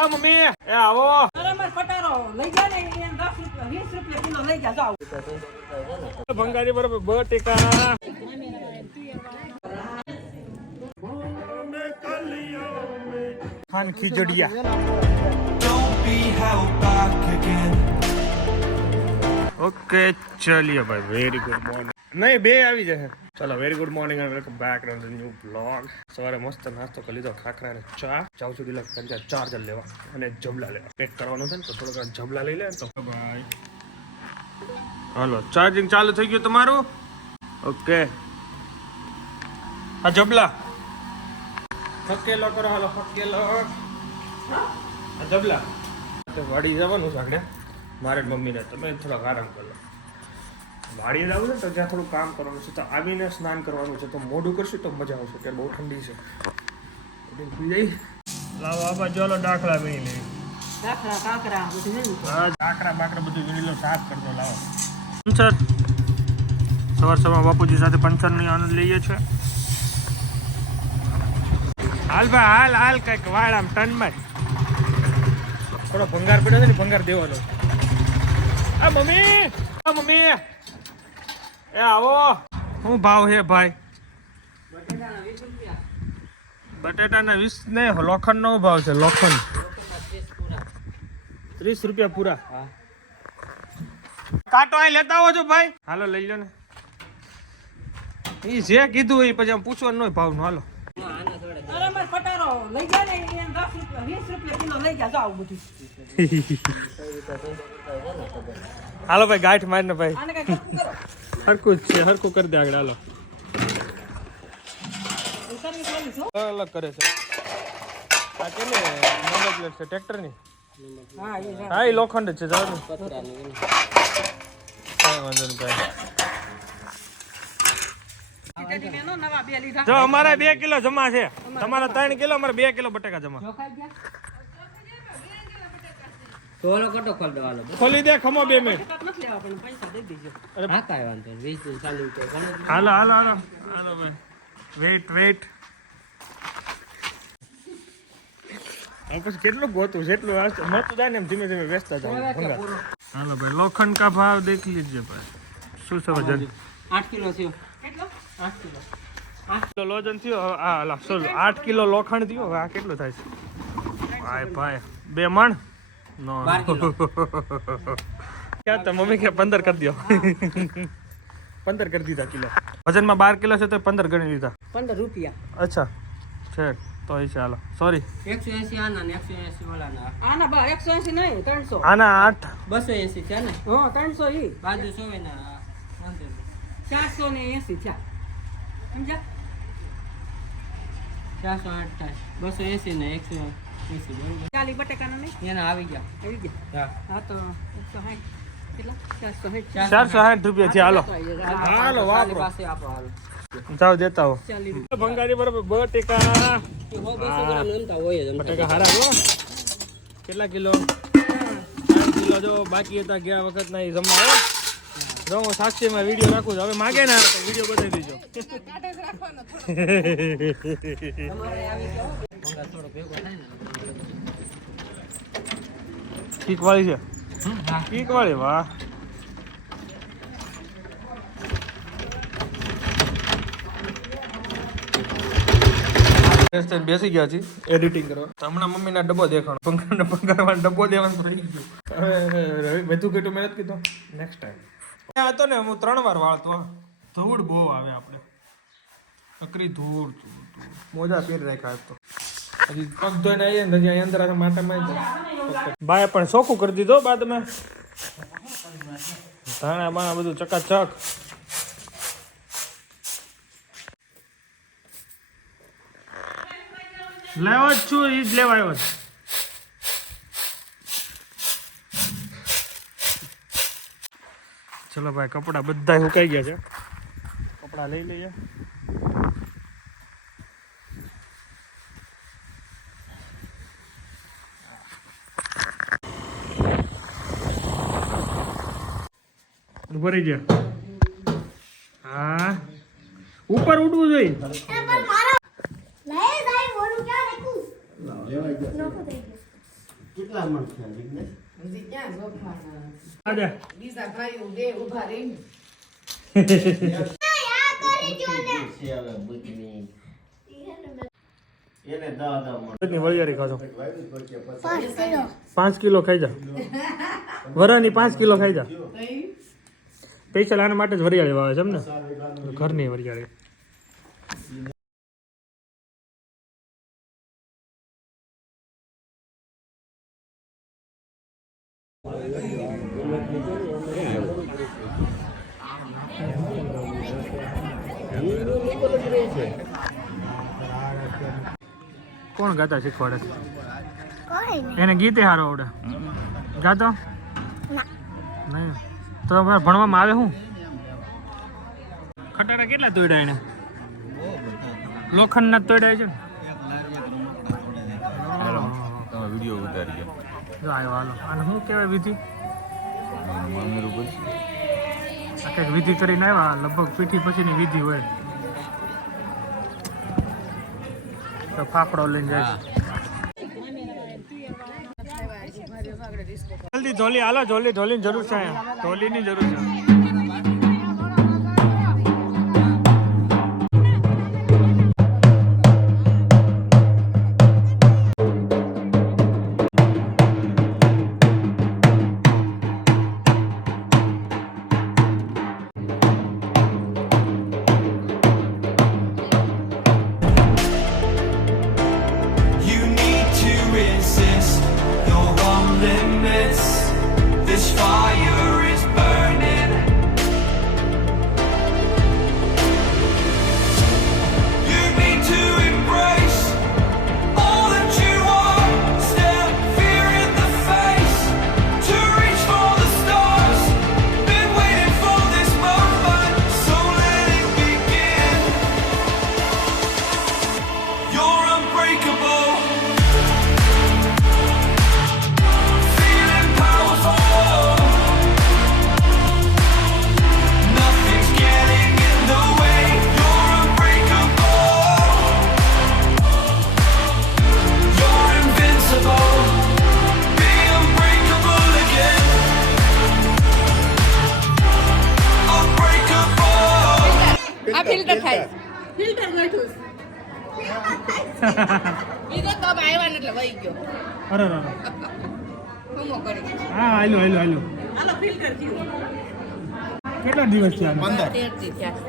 આ મમ્મી એ આવો. બરાબર પટારો લઈ જા ને એને દસ રૂપિયા 20 રૂપિયા કિલો લઈ જા જાવ ભંગારી બરોબર બટેકા ખાન ખીજડિયા. ઓકે ચલિયો ભાઈ વેરી ગુડ મોર્નિંગ નહીં બે આવી જશે. ચલો very good morning and welcome back to the new blog સવારે મસ્ત નાસ્તો કરી લીધો ખાખરા અને ચા. ચાવ સુધી ડિલક પંજા ચાર્જર લેવા અને જમલા લેવા. પેક કરવાનું છે ને તો થોડોક જમલા લઈ લે તો. બાય હાલો ચાર્જિંગ ચાલુ થઈ ગયું તમારું? ઓકે આ જબલા. ફકેલો કરો હાલો ફકેલો. આ જબલા. વાડી જવાનું છે આગળ. મારે મમ્મીને તમે થોડાક આરામ કરો. વાડીએ જવું છે તો જ્યાં થોડું કામ કરવાનું છે. તો આવીને સ્નાન કરવાનું છે. તો મોઢું કરશું તો મજા આવશે કે બહુ ઠંડી છે. પી જઈ લાવો આપણે બાજુ ડાકડા વીણી લેવી કાકરા કાકરા બધું હા દાખલા બાકરા બધું વીણી લો સાફ કરજો લાવો. પંચર. સવાર સવાર બાપુજી સાથે પંચરની આનંદ લઈએ છીએ હાલ ભાઈ હાલ હાલ કંઈક વાળ આમ ટનમાં થોડો ભંગાર પડ્યો છે ને ભંગાર દેવાનો આ મમ્મી આ મમ્મી. એ આવો. શું ભાવ છે ભાઈ? બટેટાના વીસ ને લોખંડ નો ભાવ છે? લોખંડ. ત્રીસ રૂપિયા પૂરા. કાંટો અહીં લેતા આવો છો ભાઈ? હાલો લઈ લો ને. એ જે કીધું એ પછી આમ પૂછવાનું નહીં ભાવ હાલો. બરાબર પટારો લઈ ગયા ને એને દસ રૂપિયા વીસ રૂપિયા કિલો લઈ ગયા જાઓ બધું. હાલો ભાઈ ગાંઠ મારીને ભાઈ. આને કઈ કરો? હરકું જ છે હરકું કરી દે આગળ હાલો અલગ કરે છે આ કેને નંબર પ્લેટ છે ટ્રેક્ટરની હા એ હા એ લોખંડ જ છે જાવ ને કાંઈ વાંધો નહીં લીધા. જો અમારા બે કિલો જમા છે. તમારા ત્રણ કિલો અમારે બે કિલો બટાકા જમા. કટો ખોલ દો હાલો. ખોલી દે ખમો બે હા વાંધો વીસ ચાલુ જ. હાલો હાલો હાલો. હાલો ભાઈ. વેઇટ વેઇટ પછી કેટલું ગોતું છે? એટલું એમ ધીમે ધીમે વેચતા જાય. હાલો ભાઈ. લોખંડ કા ભાવ દેખ લીજે ભાઈ. શું છે વજન? આઠ કિલો થયો. કેટલો? આઠ કિલો. કિલો લોજન થયો? હાલા સોરી આઠ કિલો લોખંડ થયો? આ કેટલું થાય છે? ભાઈ ભાઈ. બે મણ? બાર કિલો. ક્યાં તો મમ્મી કે પંદર કરી દો પંદર કરી દીધા કિલો. વજનમાં બાર કિલો છે તો પંદર ગણી લીધા. પંદર રૂપિયા. અચ્છા. છે તો એ ચાલો સોરી એકસો એસી આના ને એકસો એસી ઓલાના. આના બા એકસો એસી નહીં ત્રણસો. આના આઠ. બસો એસી છે ને? હા ત્રણસો ઈ. બાજુ સોવે ના ચારસો ને એસી છે સમજ્યા? ચારસો આઠ બસો એસી ને એકસો એસી બરોબર ચાલી બટેકાના નહીં? એના આવી ગયા. આવી ગયા? હા. હા તો એકસો સાઠ. કેટલા? ચારસો સાઠ. રૂપિયા છે હાલો. હાલો વાપરો. પાસે આપો હાલો. જાઓ દેતા હો. ભંગારી બરોબર બટેકા. એ હો બસો ગ્રામ નમતા હોય બટેકા હારા હો. કેટલા કિલો? કિલો જો બાકી હતા ગયા વખત ના જમા હો. જો હું સાક્ષીમાં વીડિયો રાખું છું. હવે માગે ના તો વીડિયો બતાવી દેજો. તમારે આવી ગયો ભંગાર થોડો ભેગો થાય ને. કીક વાળી છે? કીક વાળી વાહ. બેસી ગયા છીએ. એડિટિંગ કરવા. તો હમણાં મમ્મીના ડબ્બો દેખાણો. પંખા પંખામાં ડબ્બો દેવાનું રહી ગયું. હવે રવિ બધું કેટલું મહેનત કીધો નેક્સ્ટ ટાઈમ ત્યાં હતો ને હું ત્રણ વાર વાળતો ધૂળ બહુ આવે આપણે. અકરી ધૂળ. મોજા પહેરી રાખ્યા હતો તો. હજી પગ ધોઈને આવીએ ને હજી અંદર આ માટામાં બાય પણ ચોખ્ખું કરી દીધો બાદ મેં. ધાણા, બાણા બધું ચકાચક. લેવો જ છું એ જ લેવા આવ્યો ચલો ભાઈ, કપડા બધા સુકાઈ ગયા છે. કપડા લઈ લઈએ. ઊભો રહી હા. ઉપર ઉડવું જોઈએ. કેટલા મણ થયા બીજા ભાઈઓ બે રહીને. પાંચ કિલો. ખાઈ જા. વરાની પાંચ કિલો ખાઈ જા. સ્પેશિયલ આના માટે જ વરિયાળી વાવે છે એમ ને? ઘરની વરિયાળી. કોણ ગાતા શીખવાડે છે? એને ગીતે હારો આવડે. ગાતો? નહીં? તો હમણાં ભણવામાં આવે શું ખટારા કેટલા તોડ્યા એને? લોખંડના તોડ્યા છે શું કહેવાય વિધિ? કંઈક વિધિ કરીને આવ્યા, લગભગ પીઠી પછીની વિધિ હોય. તો ફાફડો લઈને જાય ઢોલી હાલો ઝોલી ઢોલીની જરૂર છે અહીંયા. ઢોલીની જરૂર છે હા હાલો હાલો હાલો. આલો ફિલ્ટર થયું. કેટલા દિવસ થયા આને? તેરથી થયા.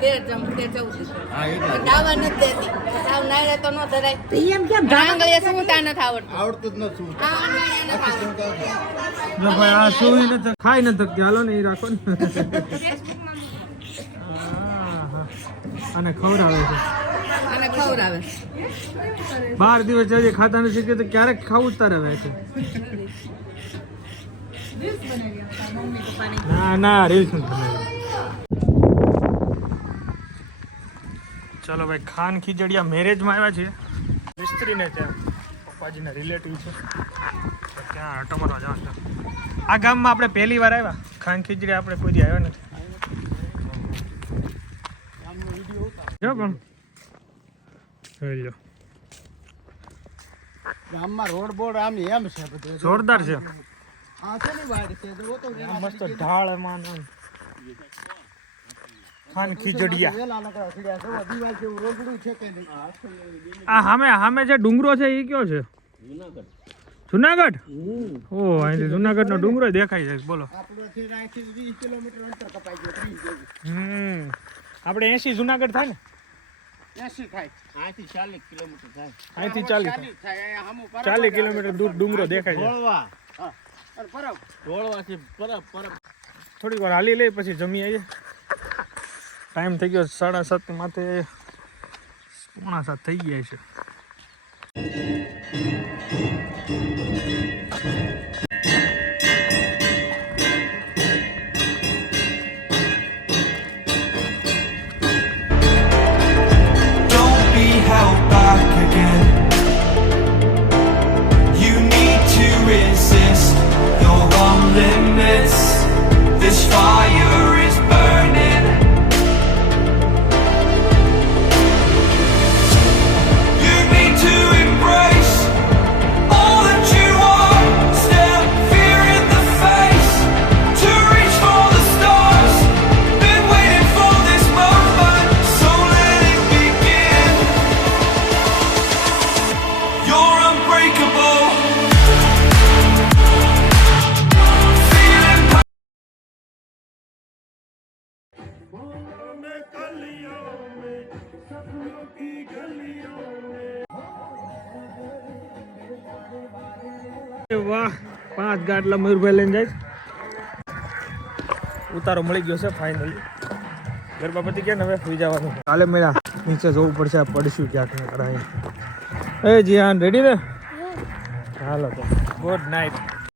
તેર તેર ચૌદ દાવા નથી દેતી. સાવ નાયરા તો ન ધરાય. એમ કેમ? આંગળીએ સૂતા નથી આવડતું. આવડતું જ નથી નથી. જો ભાઈ આ સુઈ નથી ખાઈ નથી હાલો ને એ રાખો ને. અને ખવડાવે છે. અને ખવડાવે. બાર દિવસ જઈએ ખાતા નથી શીખે તો ક્યારેક ખાવું જ તારે રહે છે. ના ના રીલ્સ. ચલો ભાઈ ખાન ખીચડિયા મેરેજમાં આવ્યા છે મિસ્ત્રીને ત્યાં પપ્પાજીના રિલેટિવ છે. ત્યાં આટો મારવા જવાનું આ ગામમાં આપણે પહેલી વાર આવ્યા. ખાન ખીજડી આપણે કોઈ આવ્યા નથી જો પણ જોઈ લો ગામમાં રોડ બોર્ડ આમ એમ છે બધું જોરદાર છે આ છે ને વાડ છે જો તો આ મસ્ત ઢાળ એમાં ને આમ. ખાન ખીજડીયા વેલા નકરા ખીડ્યા જો દિવાલ જેવું રોગડું છે કે નહીં આ સામે સામે જે ડુંગરો છે એ કયો છે જુનાગઢ ઓ અહીંથી જુનાગઢ નો ડુંગરો દેખાય છે બોલો આપણેથી અહીંથી વીસ કિલોમીટર અંતર કપાઈ ગયું ત્રીસ જેવું હમ આપણે એસી જુનાગઢ થાય ને? એસી થાય. અહીંથી ચાલીસ કિલોમીટર થાય. અહીંથી ચાલીસ થાય. ચાલીસ કિલોમીટર દૂર ડુંગરો દેખાય છે. ઢોળવા. પરબ ઢોળવાથી પરબ પરબ થોડીક વાર હાલી લઈ પછી જમી આવીએ. ટાઈમ થઈ ગયો સાડા સાત માથે. પોણા સાત થઈ ગયા છે. વાહ પાંચ ગાટલા મયુરભાઈ લઈને જાય ઉતારો મળી ગયો છે ફાઇનલી ગરબા પતી ગયા ને હવે સુઈ જવાનું. કાલે મળ્યા નીચે જવું પડશે પડશું ક્યાંક ને કરાય એ જીયાન રેડી ને હાલો તો. Good night